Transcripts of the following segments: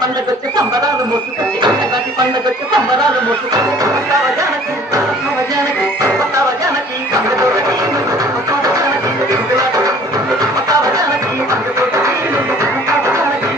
పండగొచ్చి సంబరాలు మోసుకొచ్చి సంగతి పండగొచ్చి సంబరాలు మోసుకొచ్చి కొత్తవ జానకి కొత్తవ జానకి కొత్తవ జానకి పండగొచ్చి కొత్తవ జానకి కొత్తవ జానకి పండగొచ్చి కొత్తవ జానకి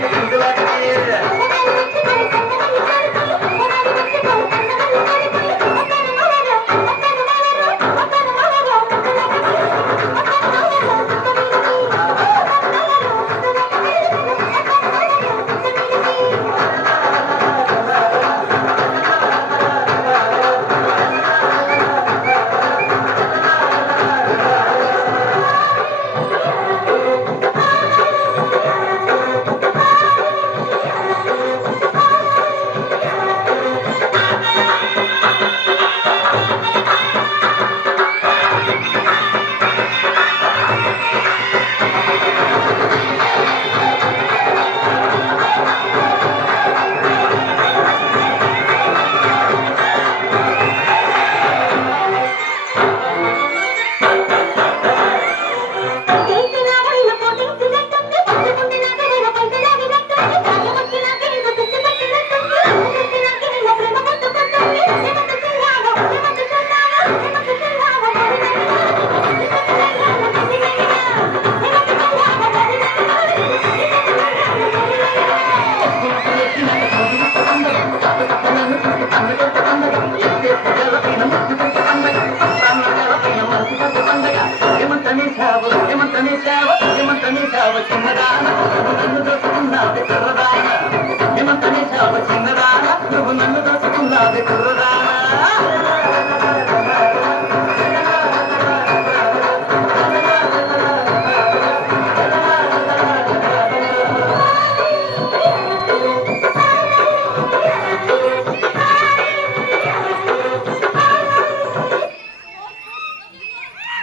చిన్నదాన నన్ను దోచుకున్నావే కుర్రదాన ఏమంతనే చావ చిన్నదాన నువ్వు నన్ను దోచుకున్నావే కుర్రదాన